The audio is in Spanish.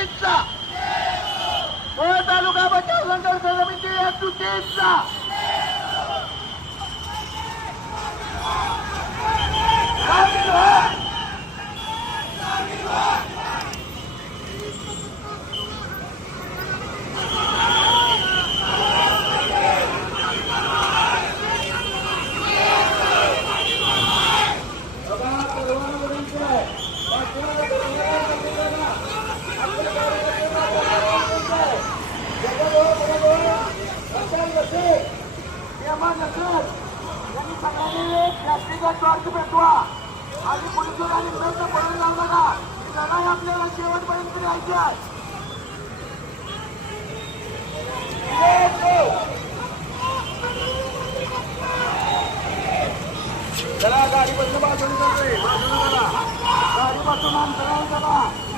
justița! Vă da luga băteau să încălzăminte e justița! Continuăm! Continuăm! Thank you. स्वार्थ पेटवा आणि पुढे आणि पडून जाऊ नका. लढाई आपल्याला शेवटपर्यंत राहायची आहे. चला गाडीपासून बाजून करते बाजून करा गाडीपासून अंतरावर करा